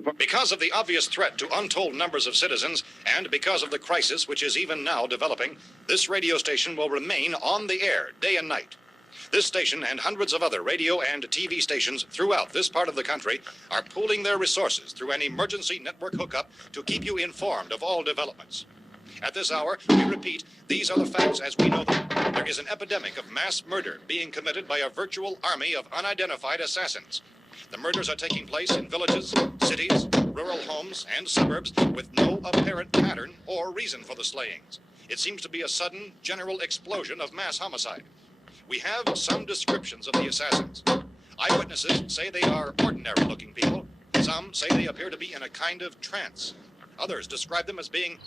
Because of the obvious threat to untold numbers of citizens, and because of the crisis which is even now developing, this radio station will remain on the air day and night. This station and hundreds of other radio and TV stations throughout this part of the country are pooling their resources through an emergency network hookup to keep you informed of all developments. At this hour, we repeat, these are the facts as we know them. There is an epidemic of mass murder being committed by a virtual army of unidentified assassins. The murders are taking place in villages, cities, rural homes, and suburbs with no apparent pattern or reason for the slayings. It seems to be a sudden, general explosion of mass homicide. We have some descriptions of the assassins. Eyewitnesses say they are ordinary-looking people. Some say they appear to be in a kind of trance. Others describe them as being...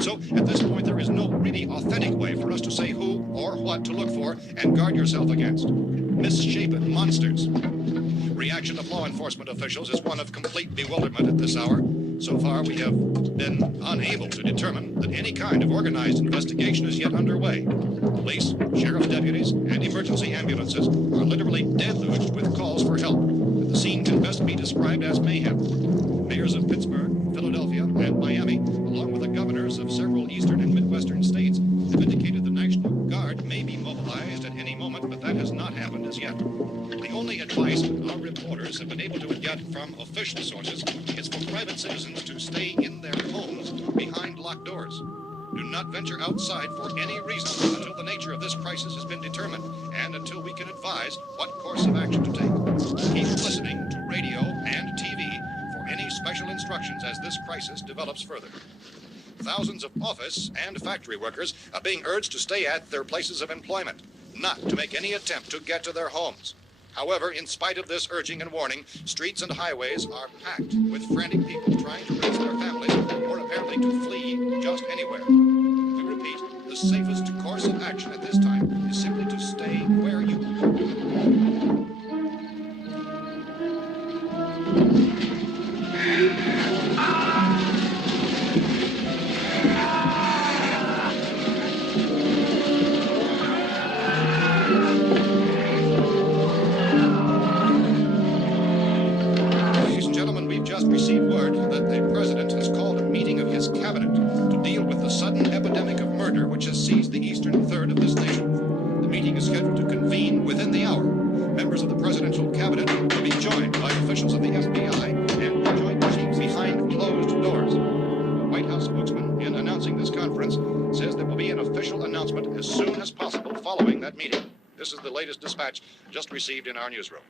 So, at this point, there is no really authentic way for us to say who or what to look for and guard yourself against. Misshapen monsters. Reaction of law enforcement officials is one of complete bewilderment at this hour. So far, we have been unable to determine that any kind of organized investigation is yet underway. Police, sheriff's deputies, and emergency ambulances are literally deluged with calls for help. The scene can best be described as mayhem. Mayors of Pittsburgh, Philadelphia, and Miami, along with the governors of several eastern and midwestern states, have indicated the National Guard may be mobilized at any moment, but that has not happened as yet. The only advice our reporters have been able to get from official sources is for private citizens to stay in their homes behind locked doors. Do not venture outside for any reason until the nature of this crisis has been determined and until we can advise what course of action to take. Keep listening to radio and TV for any special instructions as this crisis develops further. Thousands of office and factory workers are being urged to stay at their places of employment, not to make any attempt to get to their homes. However, in spite of this urging and warning, streets and highways are packed with frantic people trying to raise their families or apparently to flee just anywhere. We repeat, the safest course of action at this time is simply to stay where you received word that the president has called a meeting of his cabinet to deal with the sudden epidemic of murder which has seized the eastern third of this nation. The meeting is scheduled to convene within the hour. Members of the presidential cabinet will be joined by officials of the FBI and joint chiefs behind closed doors. The White House spokesman, in announcing this conference, says there will be an official announcement as soon as possible following that meeting. This is the latest dispatch just received in our newsroom.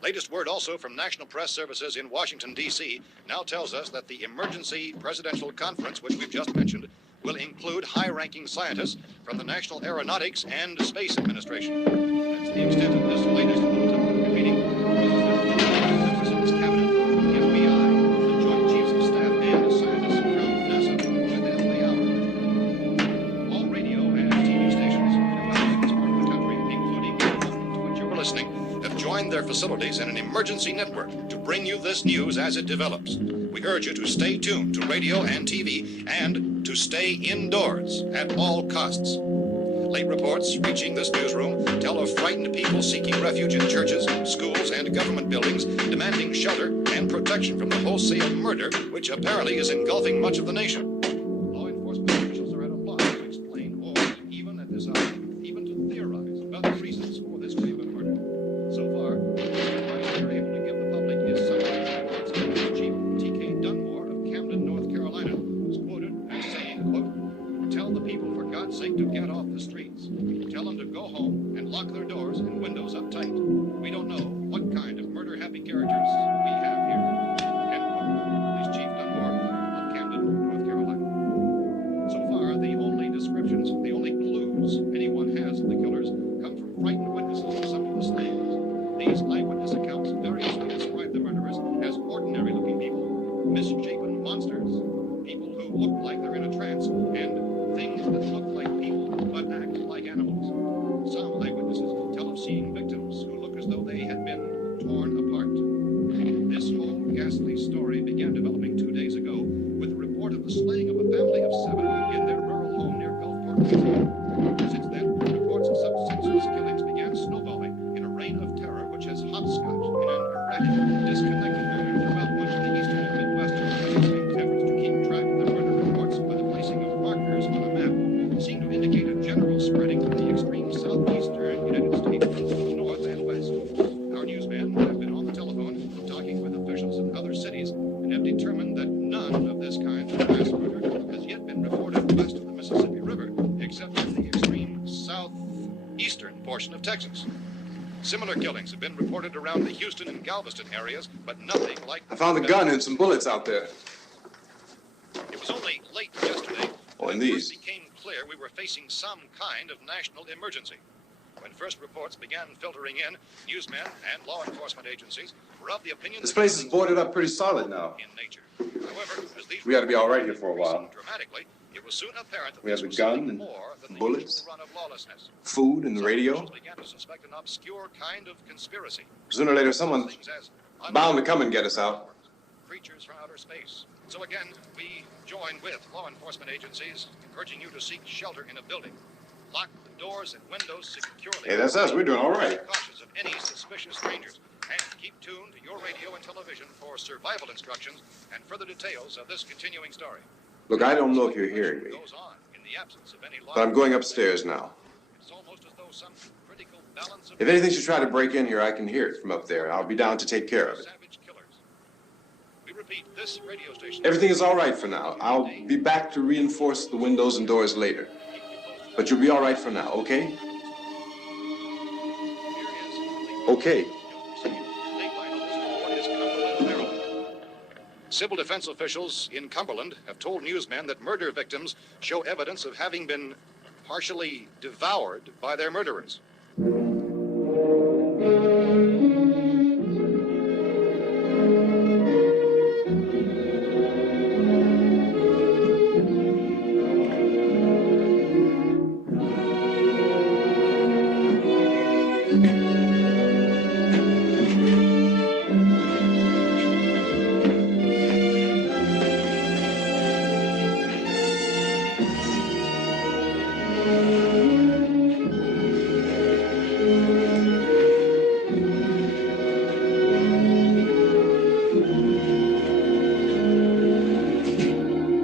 Latest word also from National Press Services in Washington, D.C. now tells us that the emergency presidential conference, which we've just mentioned, will include high-ranking scientists from the National Aeronautics and Space Administration. That's the extent of this latest bulletin. Repeating, members of this cabinet, the FBI, the Joint Chiefs of Staff, and scientists from NASA within the hour. All radio and TV stations throughout this part of the country, including to which you're listening, have joined their facilities in an emergency network to bring you this news as it develops. We urge you to stay tuned to radio and TV and to stay indoors at all costs. Late reports reaching this newsroom tell of frightened people seeking refuge in churches, schools, and government buildings, demanding shelter and protection from the wholesale murder which apparently is engulfing much of the nation. Law enforcement officials are at a loss to explain or, even at this hour, even to theorize about the reasons for this wave of murder. So far, the advice they're able to give the public is summarized. Chief T.K. Dunmore of Camden, North Carolina, was quoted as saying, quote, "Tell the people, for God's sake, to get off the streets. Tell them to go home and lock their doors and windows up tight. We don't know what kind of murder-happy characters we have here." End quote. This Chief Dunmore of Camden, North Carolina. So far, the only descriptions, the only clues anyone has of the killers come from frightened witnesses of some of the slayings. These eyewitness accounts variously describe the murderers as ordinary-looking people, misshapen monsters, people who look like they're in a trance, and things that look like people but act like animals. Some eyewitnesses tell of seeing victims who look as though they had been torn apart. This whole ghastly story began developing 2 days ago with the report of the slaying of a family of 7 in their rural home near determined that none of this kind of mass murder has yet been reported west of the Mississippi River, except in the extreme southeastern portion of Texas. Similar killings have been reported around the Houston and Galveston areas, but nothing like... I found a gun and some bullets out there. It was only late yesterday Oh, and that it these. first became clear we were facing some kind of national emergency. When first reports began filtering in, newsmen and law enforcement agencies were of the opinion This that place is boarded up pretty solid now. in nature. However, as these We ought to be all right here for a while. dramatically, it was soon apparent that We have this the was gun something and more than the bullets, usual run of lawlessness. Food and the Some radio. officials began to suspect an obscure kind of conspiracy. Sooner or later, someone's Things as bound to come and get us out. creatures from outer space. So again, we join with law enforcement agencies, encouraging you to seek shelter in a building. Lock the doors and windows securely. Hey, that's us. We're doing all right. Be cautious of any suspicious strangers. And keep tuned to your radio and television for survival instructions and further details of this continuing story. Look, I don't know if you're hearing me, Goes on in the absence of any law. but I'm going upstairs now. It's almost as though some critical balance of If anything should try to break in here, I can hear it from up there. I'll be down to take care of it. savage killers. We repeat, this radio station. Everything is all right for now. I'll be back to reinforce the windows and doors later. But you'll be all right for now, okay? Okay. Civil defense officials in Cumberland have told newsmen that murder victims show evidence of having been partially devoured by their murderers.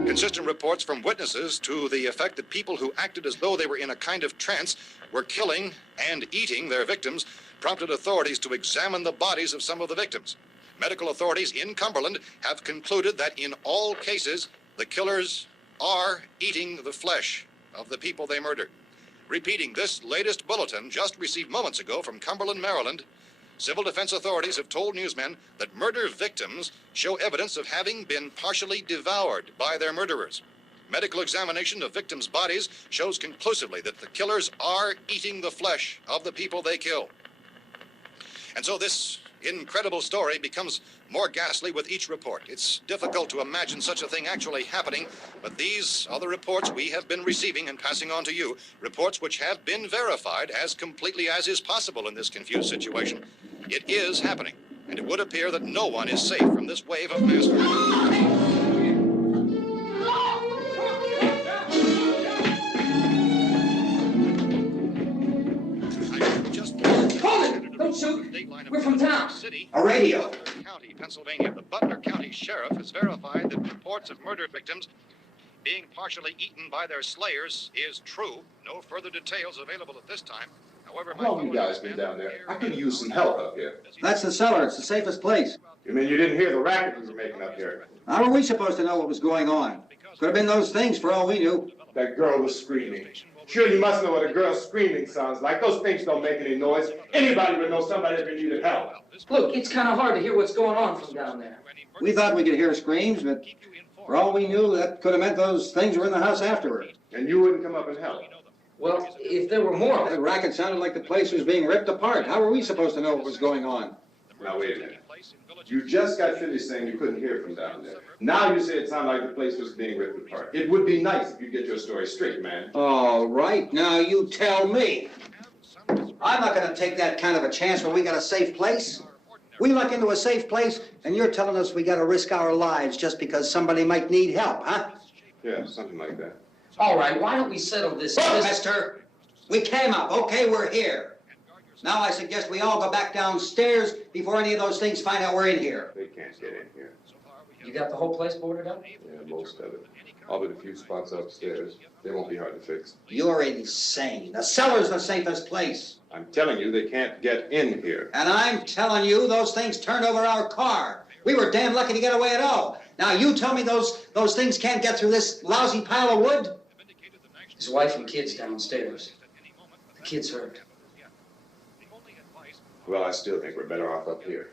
Consistent reports from witnesses to the effect that people who acted as though they were in a kind of trance were killing and eating their victims prompted authorities to examine the bodies of some of the victims. Medical authorities in Cumberland have concluded that in all cases, the killers are eating the flesh of the people they murdered. Repeating this latest bulletin just received moments ago from Cumberland, Maryland, civil defense authorities have told newsmen that murder victims show evidence of having been partially devoured by their murderers. Medical examination of victims' bodies shows conclusively that the killers are eating the flesh of the people they kill. And so this incredible story becomes more ghastly with each report. It's difficult to imagine such a thing actually happening, but these are the reports we have been receiving and passing on to you, reports which have been verified as completely as is possible in this confused situation. It is happening, and it would appear that no one is safe from this wave of mass murder. Don't shoot. We're from town. A radio. County, Pennsylvania. The Butler County Sheriff has verified that reports of murder victims being partially eaten by their slayers is true. No further details available at this time. However, How long you guys been down there? I could use some help up here. That's the cellar. It's the safest place. You mean you didn't hear the racket we were making up here? How are we supposed to know what was going on? Could have been those things for all we knew. That girl was screaming. Sure, you must know what a girl screaming sounds like. Those things don't make any noise. Anybody would know somebody ever needed help. Look, it's kind of hard to hear what's going on from down there. We thought we could hear screams, but for all we knew, that could have meant those things were in the house afterward. And you wouldn't come up and help. Well, if there were more, That racket sounded like the place was being ripped apart. How were we supposed to know what was going on? Now, wait a minute. You just got finished saying you couldn't hear from down there. Now you say it sounded like the place was being ripped apart. It would be nice if you get your story straight, man. All right, now you tell me. I'm not going to take that kind of a chance when we got a safe place. We luck into a safe place, and you're telling us we got to risk our lives just because somebody might need help, huh? Yeah, something like that. all right, why don't we settle this? Look, mister, we came up. Okay, we're here. Now I suggest we all go back downstairs before any of those things find out we're in here. They can't get in here. You got the whole place boarded up? Yeah, most of it. All but a few spots upstairs. They won't be hard to fix. You're insane. The cellar's the safest place. I'm telling you, they can't get in here. And I'm telling you, those things turned over our car. We were damn lucky to get away at all. Now, you tell me those things can't get through this lousy pile of wood? His wife and kids downstairs. The kid's hurt. Well, I still think we're better off up here.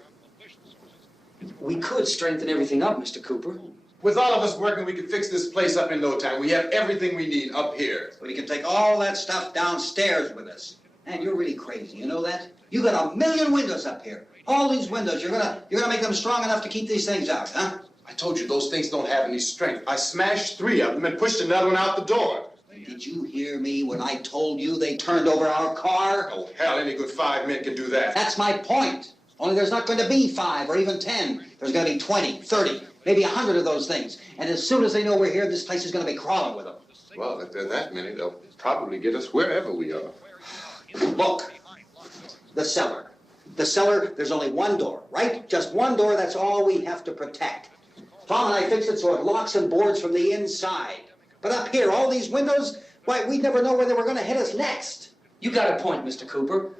We could strengthen everything up, Mr. Cooper. With all of us working, we could fix this place up in no time. We have everything we need up here. We can take all that stuff downstairs with us. Man, you're really crazy, you know that? You got 1,000,000 windows up here. All these windows, you're gonna make them strong enough to keep these things out, huh? I told you, those things don't have any strength. I smashed 3 of them and pushed another one out the door. Did you hear me when I told you they turned over our car? Oh, hell, any good 5 men can do that. That's my point. Only there's not going to be 5 or even 10. There's going to be 20, 30, maybe 100 of those things. And as soon as they know we're here, this place is going to be crawling with them. Well, if there are that many, they'll probably get us wherever we are. Look, the cellar. The cellar, there's only one door, right? Just one door, that's all we have to protect. Tom and I fixed it so it locks and boards from the inside. But up here, all these windows, why, we'd never know where they were going to hit us next. You got a point, Mr. Cooper.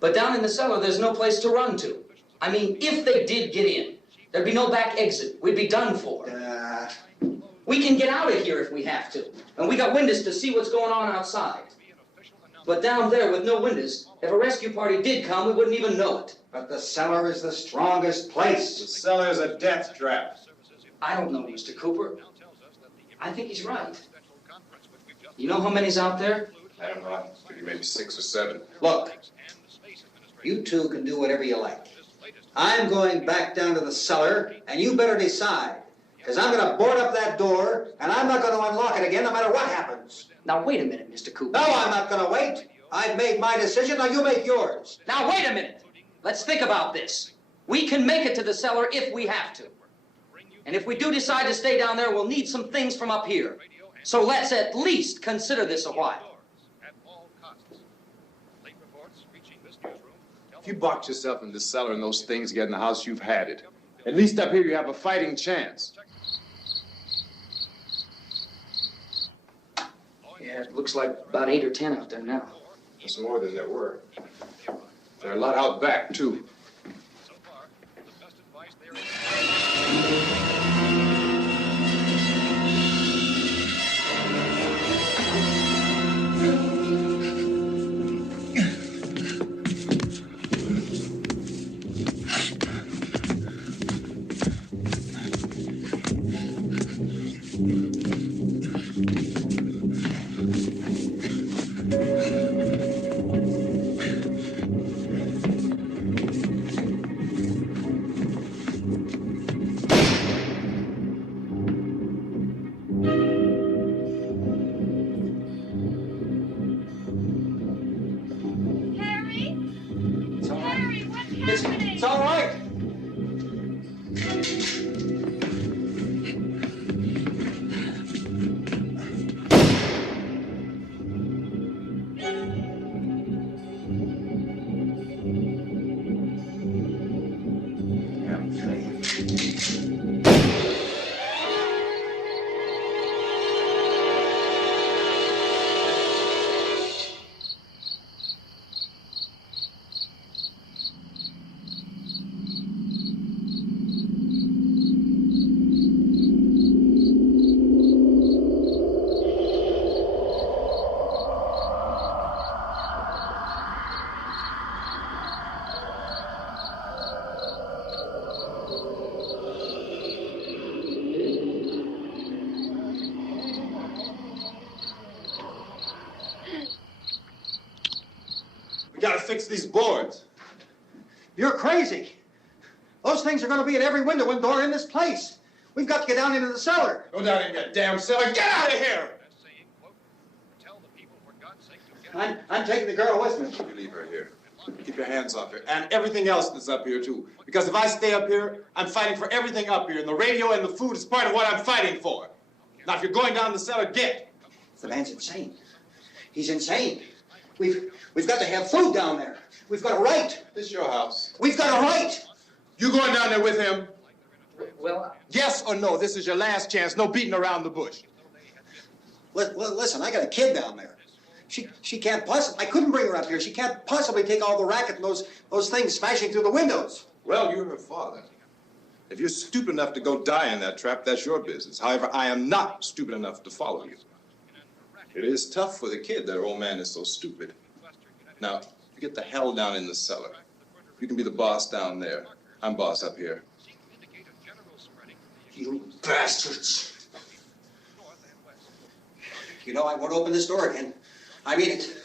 But down in the cellar, there's no place to run to. I mean, if they did get in, there'd be no back exit. We'd be done for. We can get out of here if we have to. And we got windows to see what's going on outside. But down there with no windows, if a rescue party did come, we wouldn't even know it. But the cellar is the strongest place. The cellar is a death trap. I don't know, Mr. Cooper. I think he's right. You know how many's out there? I don't know. Maybe 6 or 7. Look, you two can do whatever you like. I'm going back down to the cellar, and you better decide. Because I'm going to board up that door, and I'm not going to unlock it again no matter what happens. Now, wait a minute, Mr. Cooper. No, I'm not going to wait. I've made my decision, now you make yours. Now, wait a minute. Let's think about this. We can make it to the cellar if we have to. And if we do decide to stay down there, we'll need some things from up here. So let's at least consider this a while. If you box yourself in the cellar and those things get in the house, you've had it. At least up here you have a fighting chance. Yeah, it looks like about 8 or 10 out there now. That's more than there were. There are a lot out back, too. So far, the best advice there is... It's all right. We gotta fix these boards. You're crazy. Those things are going to be at every window and door in this place. We've got to get down into the cellar. Go down in that damn cellar. Get out of here! I'm taking the girl with me. You leave her here. Keep your hands off her. And everything else that's up here, too. Because if I stay up here, I'm fighting for everything up here. And the radio and the food is part of what I'm fighting for. Now, if you're going down the cellar, get. The man's insane. He's insane. We've got to have food down there. We've got a right. This is your house. We've got a right. You going down there with him? Well, Yes or no? This is your last chance. No beating around the bush. Listen, I got a kid down there. She can't possibly, I couldn't bring her up here. She can't possibly take all the racket and those things smashing through the windows. Well, you're her father. If you're stupid enough to go die in that trap, that's your business. However, I am not stupid enough to follow you. It is tough for the kid that old man is so stupid. Now, you get the hell down in the cellar. You can be the boss down there. I'm boss up here. You bastards. You know, I won't open this door again. I mean it.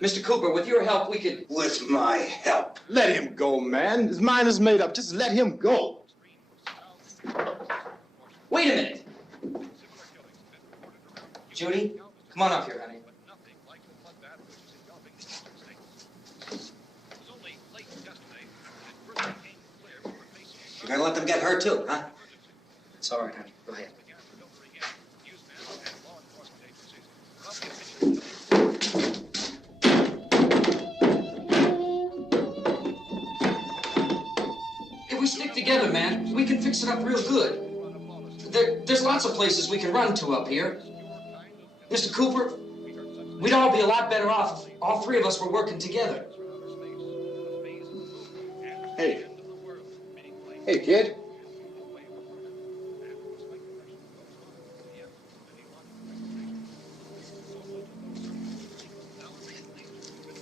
Mr. Cooper, with your help, we could... With my help. Let him go, man. His mind is made up. Just let him go. Wait a minute. Judy, come on up here, honey. You're gonna let them get hurt too, huh? It's all right, honey. Go ahead. If we stick together, man, we can fix it up real good. There's lots of places we can run to up here. Mr. Cooper, we'd all be a lot better off if all three of us were working together. Hey. Hey, kid.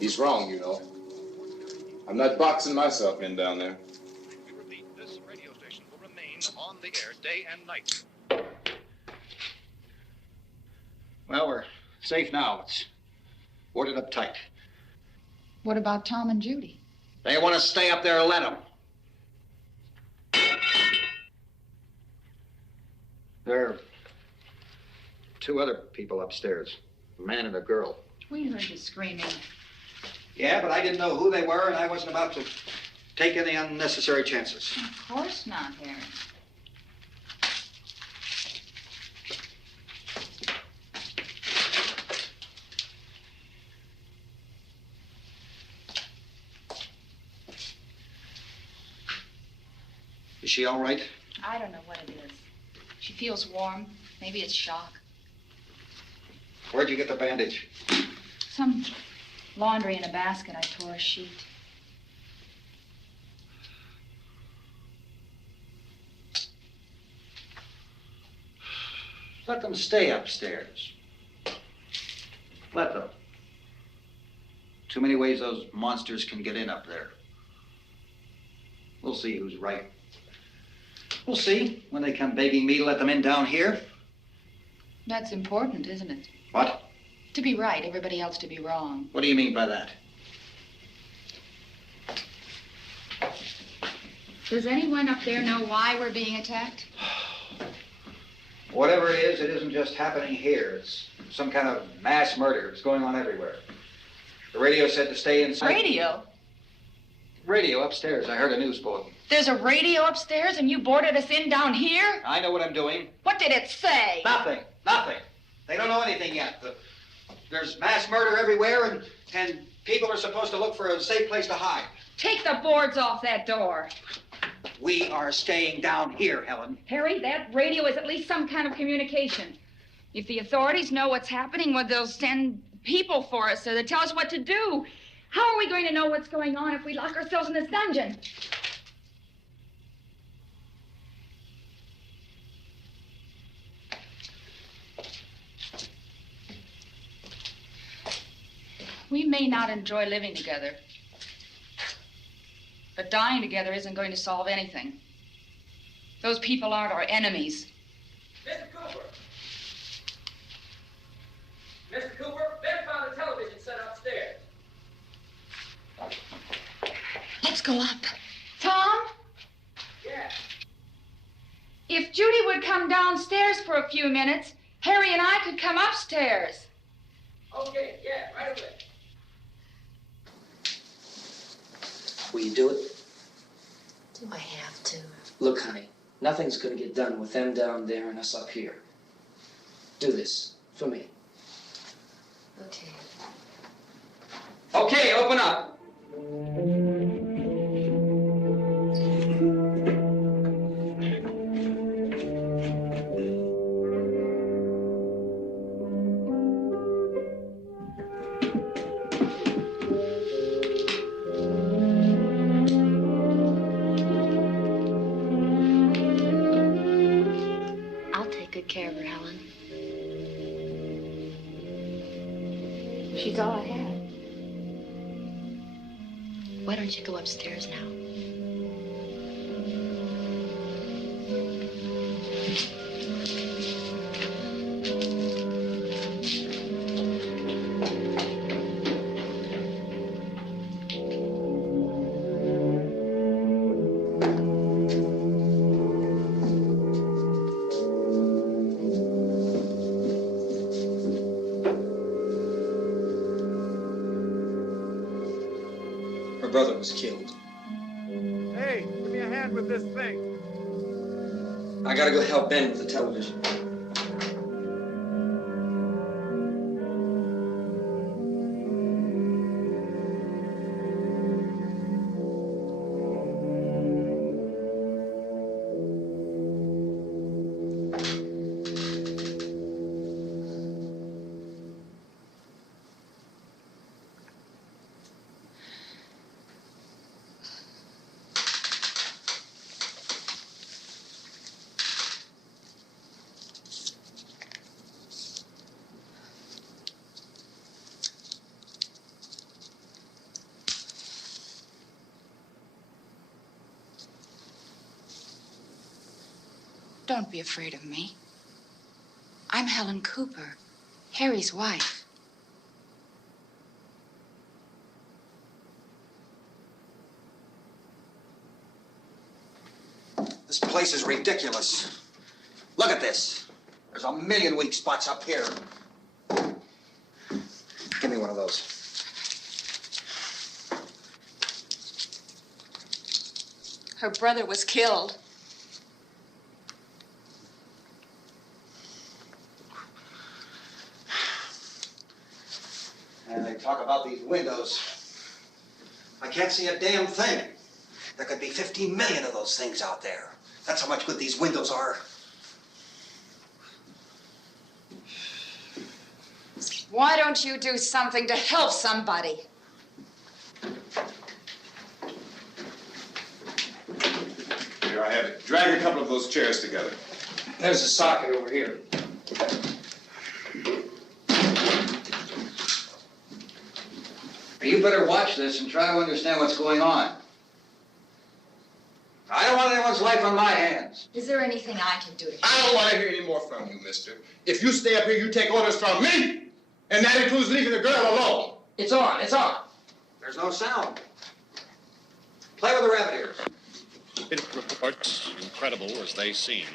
He's wrong, you know. I'm not boxing myself in down there. We repeat, this radio station will remain on the air day and night. Well, we're safe now. It's boarded up tight. What about Tom and Judy? They want to stay up there, let them. There are two other people upstairs, a man and a girl. We heard you screaming. Yeah, but I didn't know who they were, and I wasn't about to take any unnecessary chances. Of course not, Harry. Is she all right? I don't know what it is. She feels warm. Maybe it's shock. Where'd you get the bandage? Some laundry in a basket. I tore a sheet. Let them stay upstairs. Let them. Too many ways those monsters can get in up there. We'll see who's right. We'll see when they come begging me to let them in down here. That's important, isn't it? What? To be right, everybody else to be wrong. What do you mean by that? Does anyone up there know why we're being attacked? Whatever it isn't just happening here. It's some kind of mass murder. It's going on everywhere. The radio said to stay inside. Radio? Radio upstairs. I heard a news bulletin. There's a radio upstairs and you boarded us in down here? I know what I'm doing. What did it say? Nothing. Nothing. They don't know anything yet. There's mass murder everywhere, and people are supposed to look for a safe place to hide. Take the boards off that door. We are staying down here, Helen. Harry, that radio is at least some kind of communication. If the authorities know what's happening, well, they'll send people for us, so they'll tell us what to do. How are we going to know what's going on if we lock ourselves in this dungeon? We may not enjoy living together, but dying together isn't going to solve anything. Those people aren't our enemies. Mr. Cooper! Mr. Cooper, Ben found a television set upstairs. Let's go up. Tom? Yeah. If Judy would come downstairs for a few minutes, Harry and I could come upstairs. Okay, yeah, right away. Will you do it? Do I have to? Look, honey, nothing's gonna get done with them down there and us up here. Do this for me. Okay. Okay, open up. good care of her, Helen. She's all I have. Why don't you go upstairs now? Her brother was killed. Hey, give me a hand with this thing. I gotta go help Ben with the television. Don't be afraid of me. I'm Helen Cooper, Harry's wife. This place is ridiculous. Look at this. There's a million weak spots up here. Give me one of those. Her brother was killed. And they talk about these windows. I can't see a damn thing. There could be 15 million of those things out there. That's how much good these windows are. Why don't you do something to help somebody? Here I have it. Drag a couple of those chairs together. There's a socket over here. You better watch this and try to understand what's going on. I don't want anyone's life on my hands. Is there anything I can do to help? I don't want to hear any more from you, mister. If you stay up here, you take orders from me. And that includes leaving the girl alone. It's on, it's on. There's no sound. Play with the rabbit ears. Reports, incredible as they seem,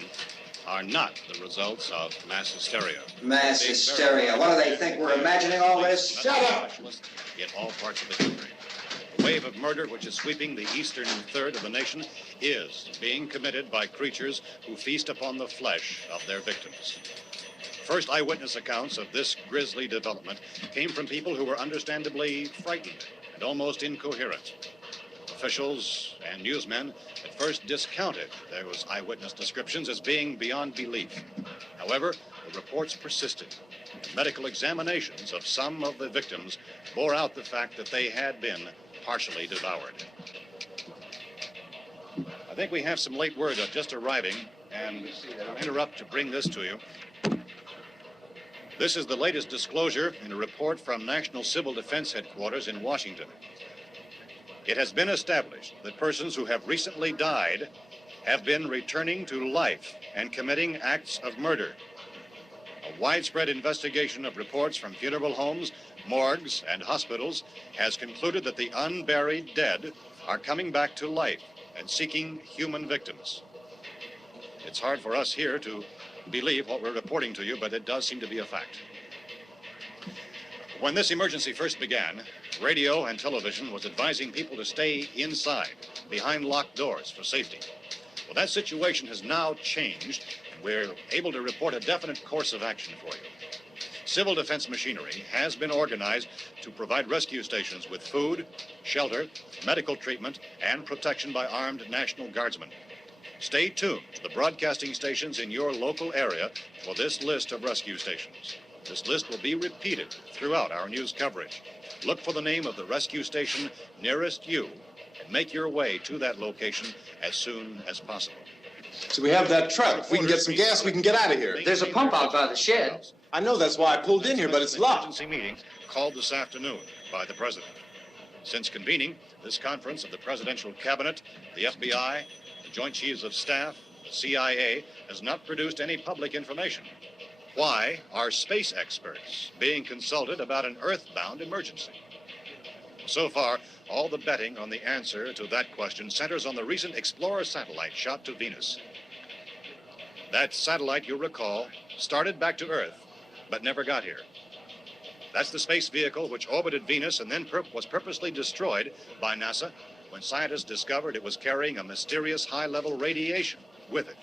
are not the results of mass hysteria. Mass hysteria. What do they think? We're imagining all this? Shut up! In all parts of the country. The wave of murder which is sweeping the eastern third of the nation is being committed by creatures who feast upon the flesh of their victims. First eyewitness accounts of this grisly development came from people who were understandably frightened and almost incoherent. Officials and newsmen at first discounted those eyewitness descriptions as being beyond belief. However, the reports persisted. Medical examinations of some of the victims bore out the fact that they had been partially devoured. I think we have some late word just arriving, and I'll interrupt to bring this to you. This is the latest disclosure in a report from National Civil Defense Headquarters in Washington. It has been established that persons who have recently died have been returning to life and committing acts of murder. A widespread investigation of reports from funeral homes, morgues, and hospitals has concluded that the unburied dead are coming back to life and seeking human victims. It's hard for us here to believe what we're reporting to you, but it does seem to be a fact. When this emergency first began, radio and television was advising people to stay inside, behind locked doors for safety. Well, that situation has now changed, and we're able to report a definite course of action for you. Civil defense machinery has been organized to provide rescue stations with food, shelter, medical treatment, and protection by armed National Guardsmen. Stay tuned to the broadcasting stations in your local area for this list of rescue stations. This list will be repeated throughout our news coverage. Look for the name of the rescue station nearest you and make your way to that location as soon as possible. So we have that truck. If we can get some gas, we can get out of here. There's a pump out by the shed. I know, that's why I pulled in here, but it's locked. Emergency meeting called this afternoon by the president. Since convening this conference of the presidential cabinet, the FBI, the Joint Chiefs of Staff, the CIA, has not produced any public information. Why are space experts being consulted about an earthbound emergency? So far, all the betting on the answer to that question centers on the recent Explorer satellite shot to Venus. That satellite, you'll recall, started back to Earth, but never got here. That's the space vehicle which orbited Venus and then was purposely destroyed by NASA when scientists discovered it was carrying a mysterious high-level radiation with it.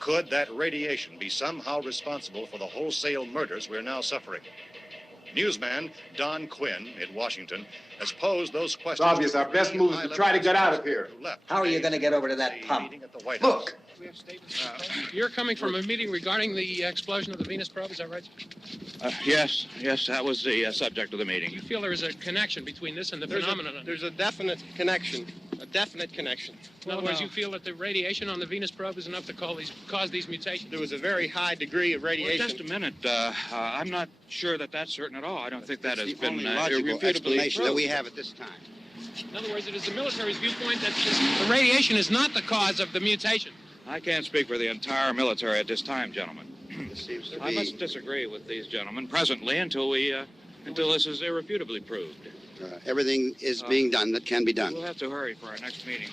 Could that radiation be somehow responsible for the wholesale murders we're now suffering? Newsman Don Quinn in Washington has posed those questions. It's obvious our best move is to try to get out of here. How are you going to get over to that pump? Look. You're coming from a meeting regarding the explosion of the Venus probe, is that right? Yes, that was the subject of the meeting. You feel there is a connection between this and the phenomenon? There's a definite connection. In other words, you feel that the radiation on the Venus probe is enough to cause these mutations? There was a very high degree of radiation. Well, just a minute. I'm not sure that that's certain at all. I don't think that has been logical irrefutably explanation proved. that we have at this time. In other words, it is the military's viewpoint that the radiation is not the cause of the mutation. I can't speak for the entire military at this time, gentlemen. This seems to I be... must disagree with these gentlemen presently until this is irrefutably proved. everything is being done that can be done. We'll have to hurry for our next meeting.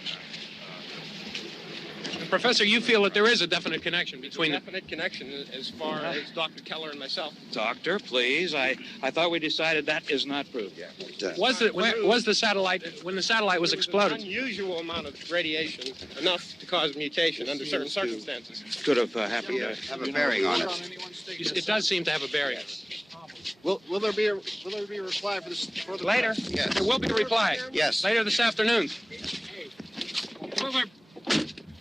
Professor, you feel that there is a definite connection between definite connection as far as Dr. Keller and myself. Doctor, please. I thought we decided that is not proved yet. Was the satellite, when the satellite was exploded? An unusual amount of radiation, enough to cause mutation under certain circumstances. Could have happened. Have a bearing on it. It does seem to have a bearing. Will there be a reply for this? Later? Yes. There will be a reply. Yes. Later this afternoon.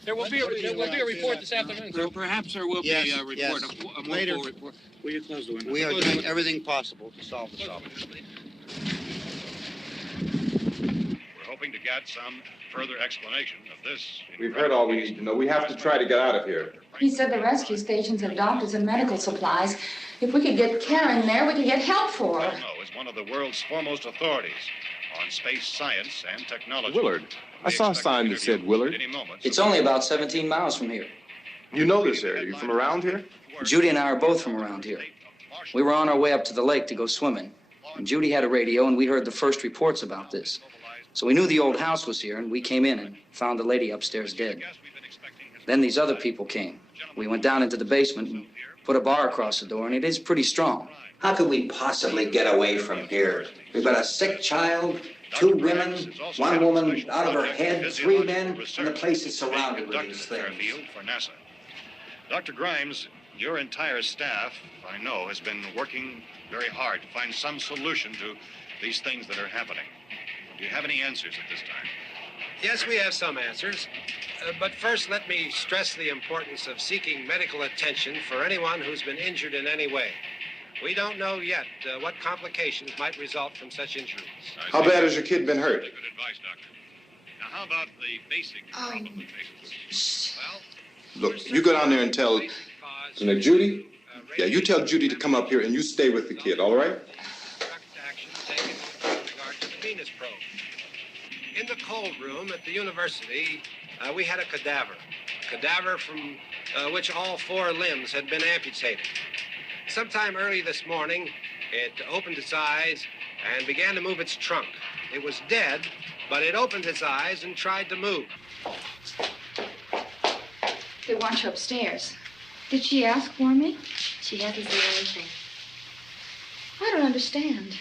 There will be a report this afternoon. Perhaps there will be a report, yes. a more Later. full report. Will you close the window? We are doing everything possible to solve the problem. We're hoping to get some further explanation of this. We've heard all we need to know. We have to try to get out of here. He said the rescue stations have doctors and medical supplies. If we could get care in there, we could get help for her. Romero is one of the world's foremost authorities on space science and technology. Willard. I saw a sign that said Willard. It's only about 17 miles from here. You know this area. You from around here? Judy and I are both from around here. We were on our way up to the lake to go swimming, and Judy had a radio, and we heard the first reports about this. So we knew the old house was here, and we came in and found the lady upstairs dead. Then these other people came. We went down into the basement and put a bar across the door, and it is pretty strong. How could we possibly get away from here? We've got a sick child, 2 women, 1 woman out of her head, 3 men, and the place is surrounded with these things. For NASA. Dr. Grimes, your entire staff, I know, has been working very hard to find some solution to these things that are happening. Do you have any answers at this time? Yes, we have some answers. But first, let me stress the importance of seeking medical attention for anyone who's been injured in any way. We don't know yet what complications might result from such injuries. How bad has your kid been hurt? Good advice, Doctor. Now, how about the basic problem with patients? Well, Look, you go down there and tell, Judy? Yeah, you tell Judy to come up here and you stay with the kid, all right? Action taken with regard to the Venus probe. In the cold room at the university, we had a cadaver from which all 4 limbs had been amputated. Sometime early this morning, it opened its eyes and began to move its trunk. It was dead, but it opened its eyes and tried to move. They want you upstairs. Did she ask for me? She hasn't seen anything. I don't understand.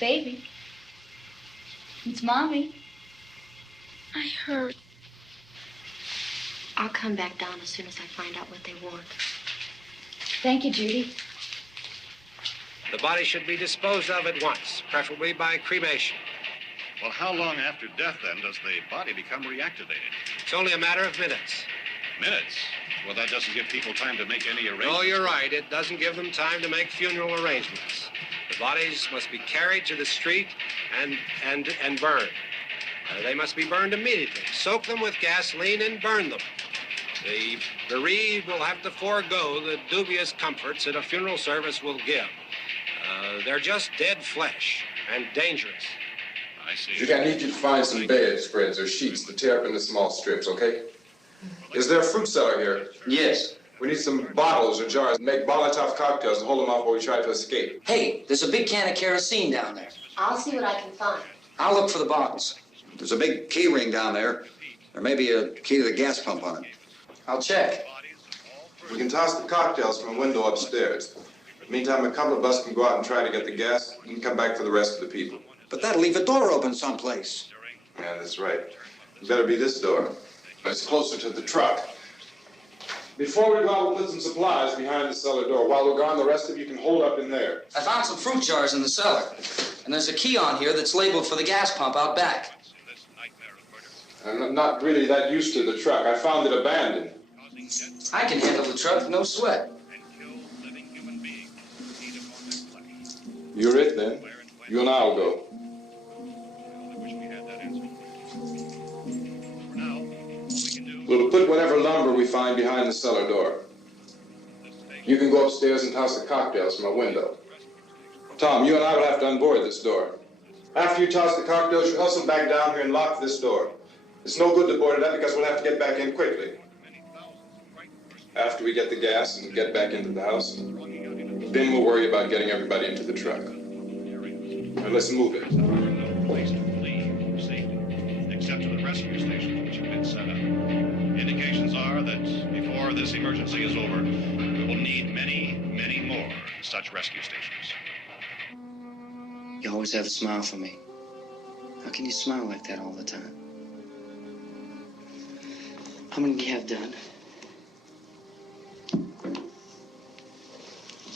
Baby. It's Mommy. I heard. I'll come back down as soon as I find out what they want. Thank you, Judy. The body should be disposed of at once, preferably by cremation. well, how long after death, then, does the body become reactivated? It's only a matter of minutes. Minutes? Well, that doesn't give people time to make any arrangements. Oh, you're right. It doesn't give them time to make funeral arrangements. The bodies must be carried to the street and burned. They must be burned immediately. Soak them with gasoline and burn them. The bereaved will have to forego the dubious comforts that a funeral service will give. They're just dead flesh and dangerous. I see. Judith, I need you to find some bedspreads or sheets to tear up into small strips, okay? Is there a fruit cellar here? Yes. We need some bottles or jars to make Molotov cocktails and hold them off while we try to escape. Hey, there's a big can of kerosene down there. I'll see what I can find. I'll look for the bottles. There's a big key ring down there. There may be a key to the gas pump on it. I'll check. We can toss the cocktails from a window upstairs. Meantime, a couple of us can go out and try to get the gas and come back for the rest of the people. But that'll leave a door open someplace. Yeah, that's right. It better be this door. It's closer to the truck. Before we go out, we'll put some supplies behind the cellar door. While we're gone, the rest of you can hold up in there. I found some fruit jars in the cellar. And there's a key on here that's labeled for the gas pump out back. I'm not really that used to the truck. I found it abandoned. I can handle the truck, no sweat. You're it, then. You and I'll go. We'll put whatever lumber we find behind the cellar door. You can go upstairs and toss the cocktails from a window. Tom, you and I will have to unboard this door. After you toss the cocktails, you hustle back down here and lock this door. It's no good to board it up because we'll have to get back in quickly. After we get the gas and get back into the house, then we'll worry about getting everybody into the truck. Now let's move it. No place to flee safety, except to the rescue stations which have been set up. Indications are that before this emergency is over, we will need many, many more such rescue stations. You always have a smile for me. How can you smile like that all the time? How many do you have done?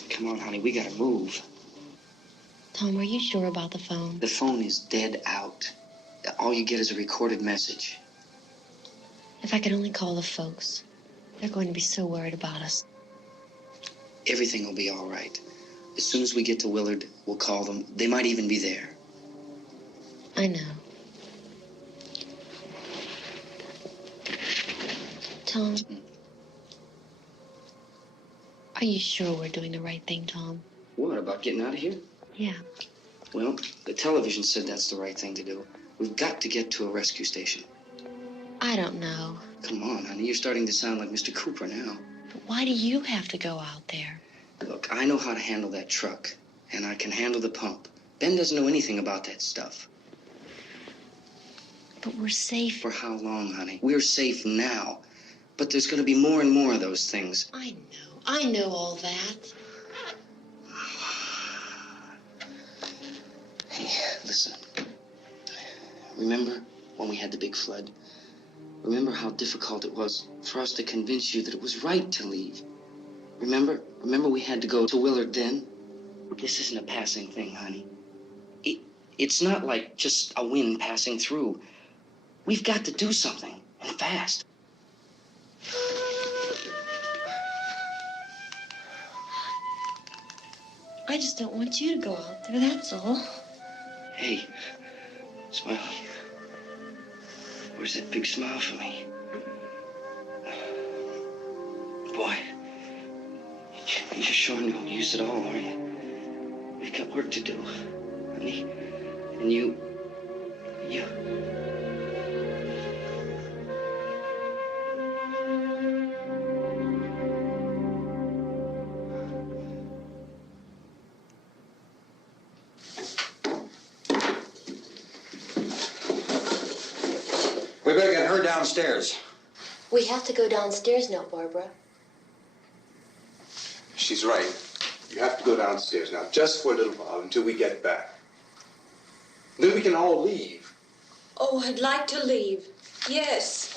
Come on, honey, we gotta move. Tom, are you sure about the phone? The phone is dead out. All you get is a recorded message. If I could only call the folks. They're going to be so worried about us. Everything will be all right. As soon as we get to Willard, we'll call them. They might even be there. I know. Tom, are you sure we're doing the right thing, Tom? What, about getting out of here? Yeah. Well, the television said that's the right thing to do. We've got to get to a rescue station. I don't know. Come on, honey, you're starting to sound like Mr. Cooper now. But why do you have to go out there? Look, I know how to handle that truck, and I can handle the pump. Ben doesn't know anything about that stuff. But we're safe. For how long, honey? We're safe now. But there's going to be more and more of those things. I know all that. Hey, listen. Remember when we had the big flood? Remember how difficult it was for us to convince you that it was right to leave? Remember we had to go to Willard then? This isn't a passing thing, honey. It's not like just a wind passing through. We've got to do something, and fast. I just don't want you to go out there, that's all. Hey, Smiley. Where's that big smile for me? Boy, you're sure no use at all, are you? We've got work to do, honey. And you... We better get her downstairs. We have to go downstairs now, Barbara. She's right. You have to go downstairs now, just for a little while, until we get back. Then we can all leave. Oh, I'd like to leave. Yes.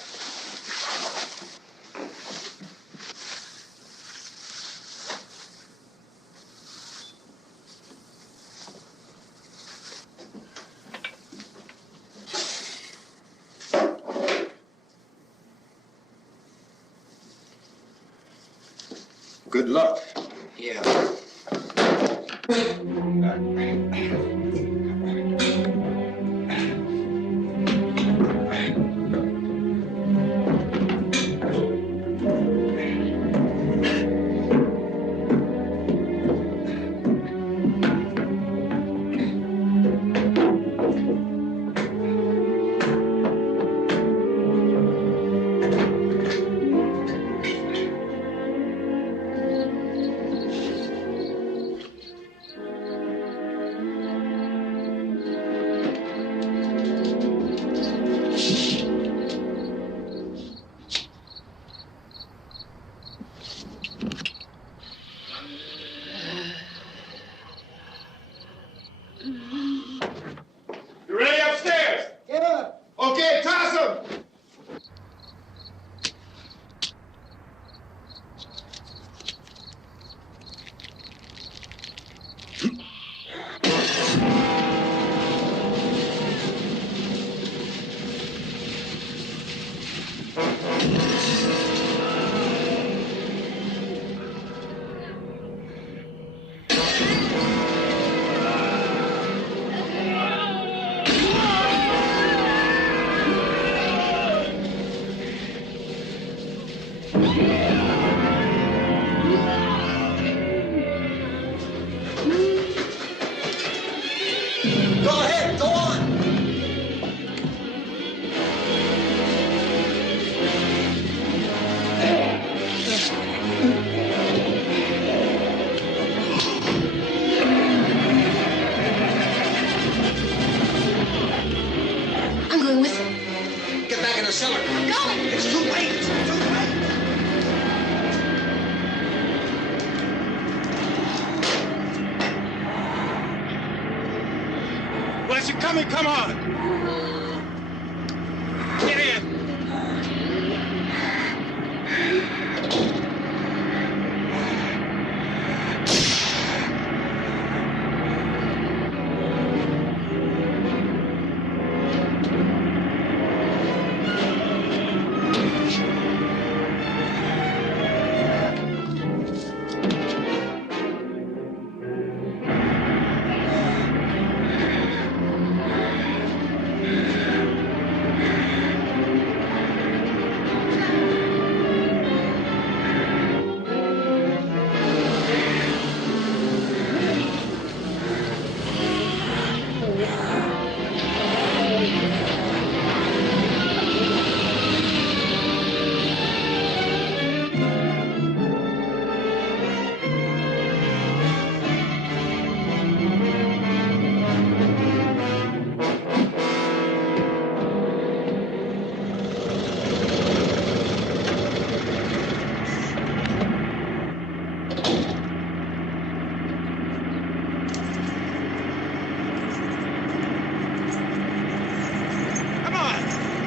Good luck. Yeah. you coming? Come on! Get in!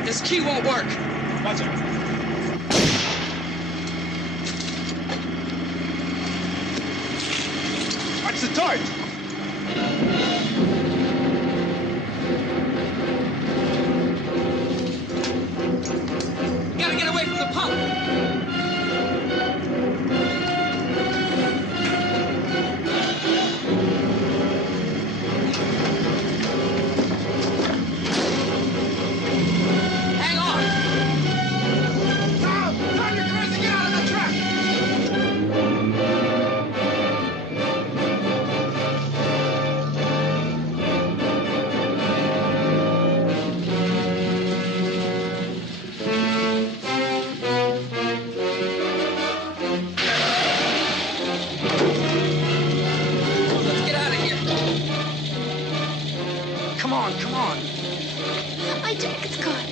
This key won't work. Watch out. Watch the torch. You gotta get away from the pump. Come on. My jacket's caught.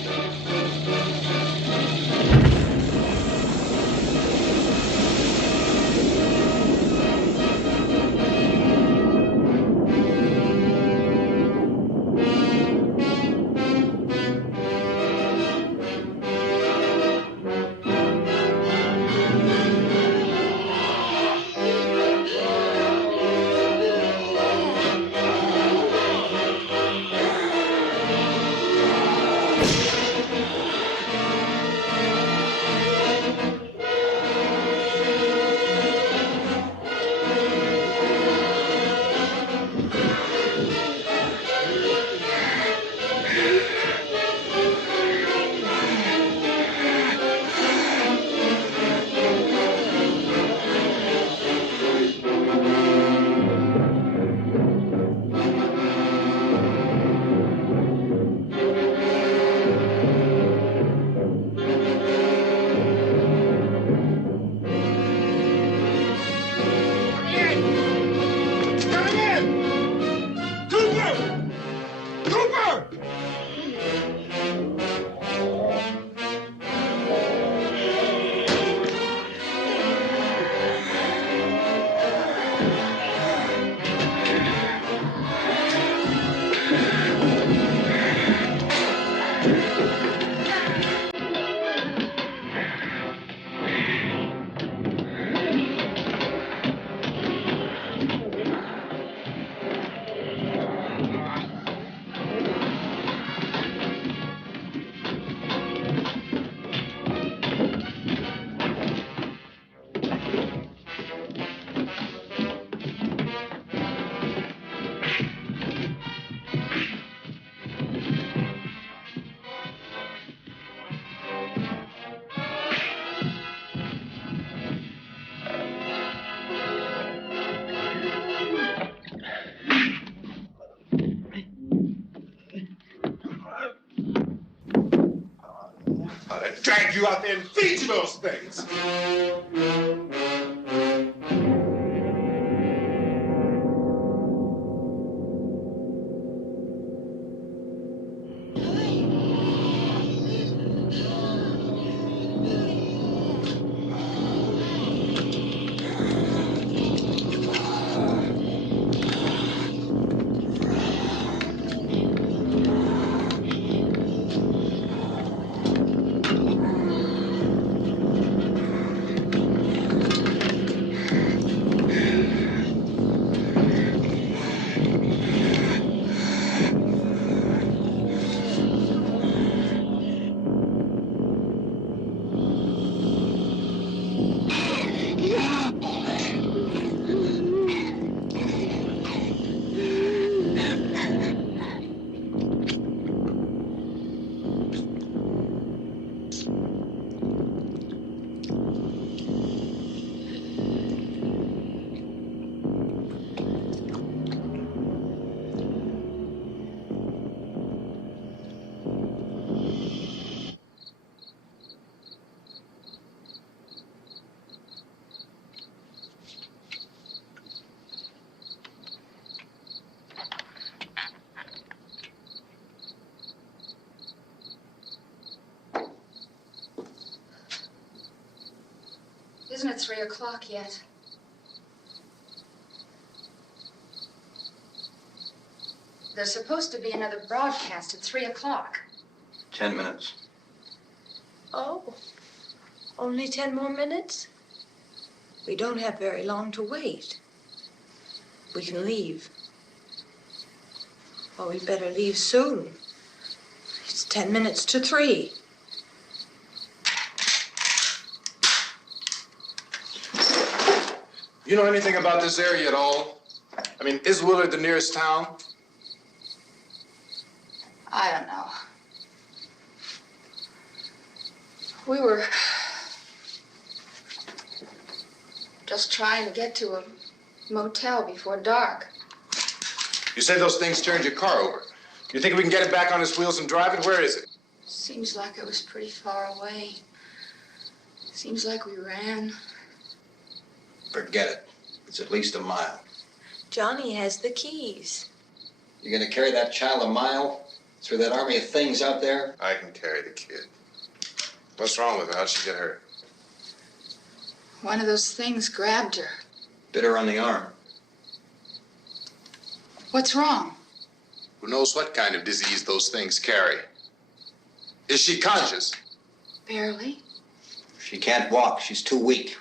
Drag you out there and feed you those things. isn't it 3 o'clock yet? There's supposed to be another broadcast at 3 o'clock. 10 minutes. Oh, only 10 more minutes? We don't have very long to wait. We can leave. Well, we better leave soon. It's 10 minutes to 3. You know anything about this area at all? I mean, is Willard the nearest town? I don't know. We were just trying to get to a motel before dark. You said those things turned your car over. You think we can get it back on its wheels and drive it? Where is it? Seems like it was pretty far away. Seems like we ran. Forget it. It's at least a mile. Johnny has the keys. You're gonna carry that child a mile through that army of things out there? I can carry the kid. What's wrong with her? How'd she get hurt? One of those things grabbed her. Bit her on the arm. What's wrong? Who knows what kind of disease those things carry? Is she conscious? Barely. She can't walk. She's too weak.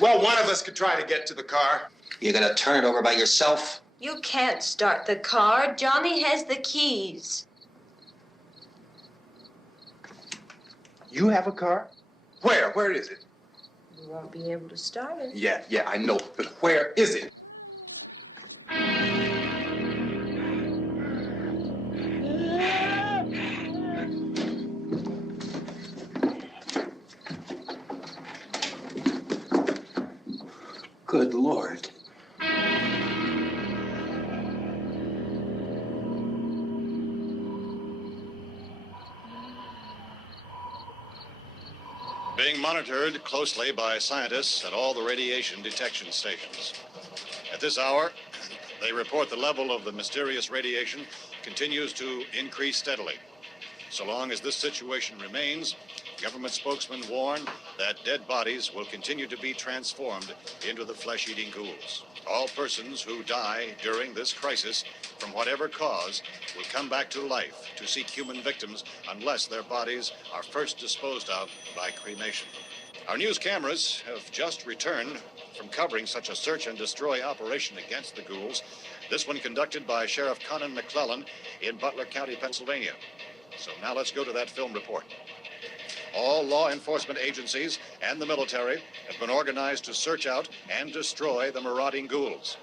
Well, one of us could try to get to the car. You're gonna turn it over by yourself? You can't start the car. Johnny has the keys. You have a car? Where? Where is it? You won't be able to start it. Yeah, I know. But where is it? Good Lord. Being monitored closely by scientists at all the radiation detection stations. At this hour, they report the level of the mysterious radiation continues to increase steadily. So long as this situation remains, government spokesmen warn that dead bodies will continue to be transformed into the flesh-eating ghouls. All persons who die during this crisis, from whatever cause, will come back to life to seek human victims unless their bodies are first disposed of by cremation. Our news cameras have just returned from covering such a search and destroy operation against the ghouls, this one conducted by Sheriff Conan McClellan in Butler County, Pennsylvania. So now let's go to that film report. All law enforcement agencies and the military have been organized to search out and destroy the marauding ghouls.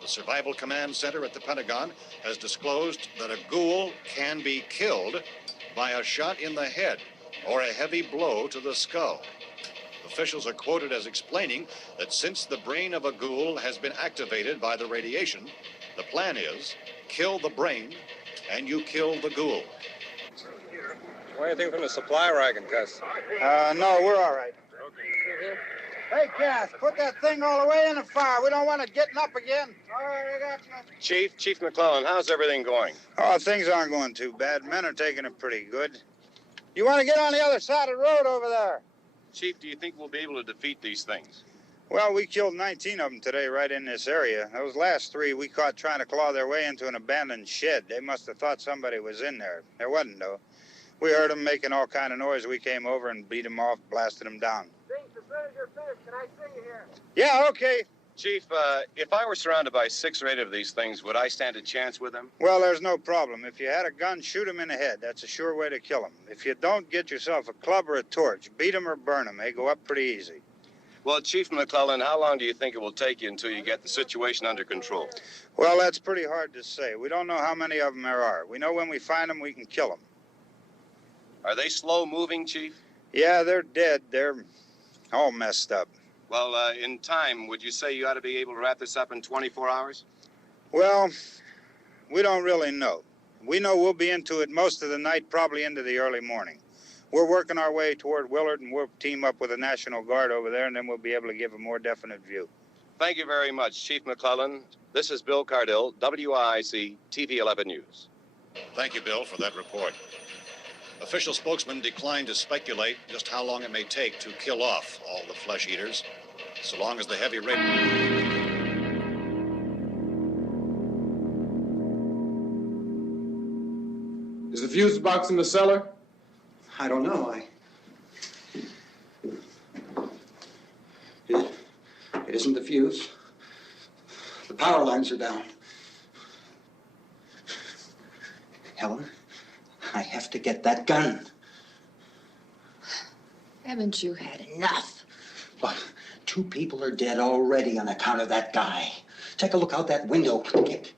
The Survival Command Center at the Pentagon has disclosed that a ghoul can be killed by a shot in the head or a heavy blow to the skull. Officials are quoted as explaining that since the brain of a ghoul has been activated by the radiation, the plan is kill the brain and you kill the ghoul. Anything from the supply wagon, Gus? No, we're all right. Hey, Cass, put that thing all the way in the fire. We don't want it getting up again. All right, I got you. Chief McClellan, how's everything going? Oh, things aren't going too bad. Men are taking it pretty good. You want to get on the other side of the road over there? Chief, do you think we'll be able to defeat these things? Well, we killed 19 of them today right in this area. Those last 3 we caught trying to claw their way into an abandoned shed. They must have thought somebody was in there. There wasn't, though. We heard them making all kind of noise. We came over and beat them off, blasted them down. As soon as you're finished, can I see you here? Yeah, okay. Chief, if I were surrounded by 6 or 8 of these things, would I stand a chance with them? Well, there's no problem. If you had a gun, shoot them in the head. That's a sure way to kill them. If you don't, get yourself a club or a torch. Beat them or burn them. They go up pretty easy. Well, Chief McClellan, how long do you think it will take you until you get the situation under control? Well, that's pretty hard to say. We don't know how many of them there are. We know when we find them, we can kill them. Are they slow-moving, Chief? Yeah, they're dead. They're all messed up. Well, in time, would you say you ought to be able to wrap this up in 24 hours? Well, we don't really know. We know we'll be into it most of the night, probably into the early morning. We're working our way toward Willard, and we'll team up with the National Guard over there, and then we'll be able to give a more definite view. Thank you very much, Chief McClellan. This is Bill Cardill, WIC TV 11 News. Thank you, Bill, for that report. Official spokesman declined to speculate just how long it may take to kill off all the flesh eaters, so long as the heavy rate... Is the fuse box in the cellar? I don't know. It isn't the fuse. The power lines are down. Helen, I have to get that gun. Haven't you had enough? But 2 people are dead already on account of that guy. Take a look out that window. Get...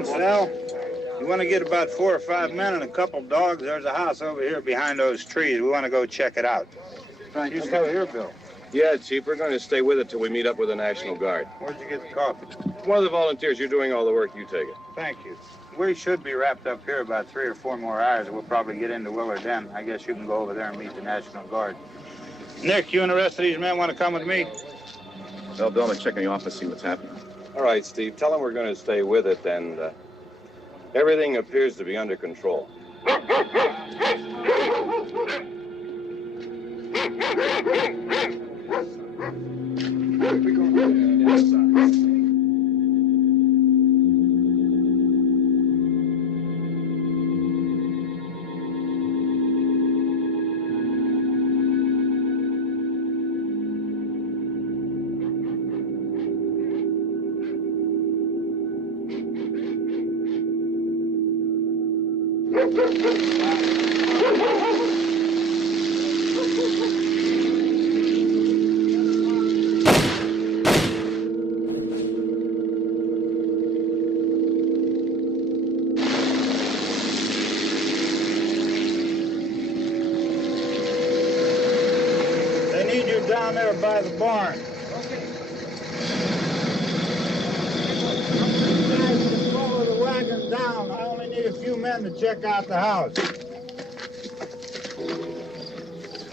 Vince, Al, you want to get about 4 or 5 men and a couple dogs? There's a house over here behind those trees. We want to go check it out. Right. You still here, Bill? Yeah, Chief, we're going to stay with it till we meet up with the National Guard. Where'd you get the coffee? One of the volunteers, you're doing all the work, you take it. Thank you. We should be wrapped up here about 3 or 4 more hours, and we'll probably get into Willard then. I guess you can go over there and meet the National Guard. Nick, you and the rest of these men want to come with me? Well, Bill, I'm check in the office, see what's happening. All right, Steve, tell them we're going to stay with it, and everything appears to be under control. They need you down there by the barn. Follow the wagon down. I only need a few men to check out the house.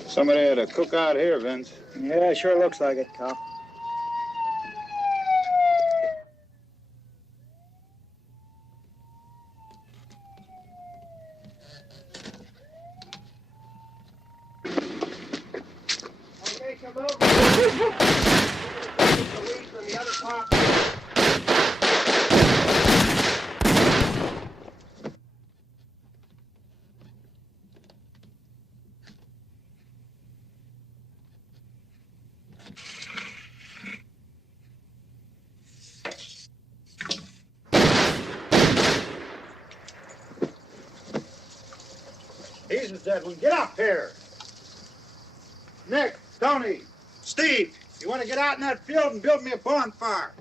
Somebody had a cookout here, Vince. Yeah, sure looks like it, Cop. Okay, come over. The weeds in the other part. He's the dead one. Get up here. Nick, Tony, Steve, you want to get out in that field and build me a bonfire?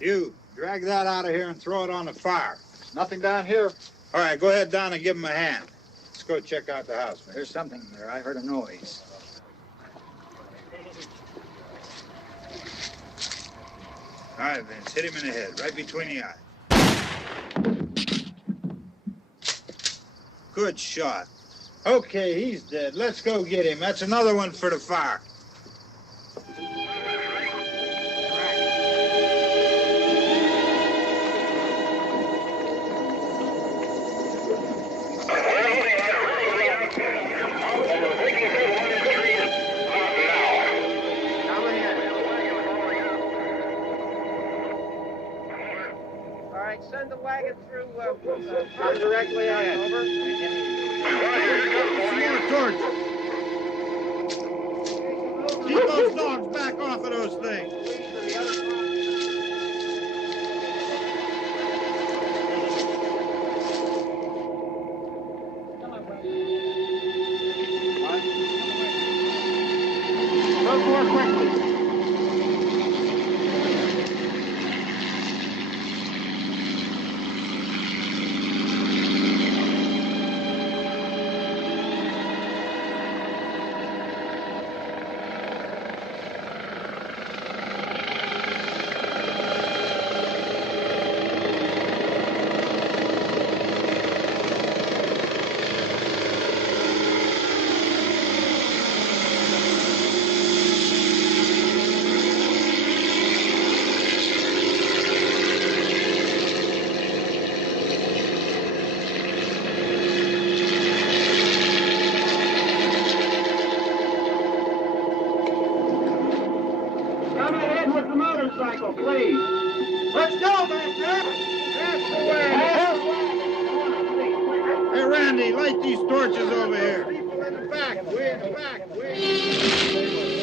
You, drag that out of here and throw it on the fire. Nothing down here. All right, go ahead down and give him a hand. Let's go check out the house, man. There's something there. I heard a noise. All right, Vince, hit him in the head, right between the eyes. Good shot. Okay, he's dead. Let's go get him. That's another one for the fire. Send the wagon through directly out. Over. More torch. Keep those dogs back off of those things. Go more quickly. Please. Let's go, back there. That's the way. Hey, Randy, light these torches over here. People in the back. Way in the back. Way.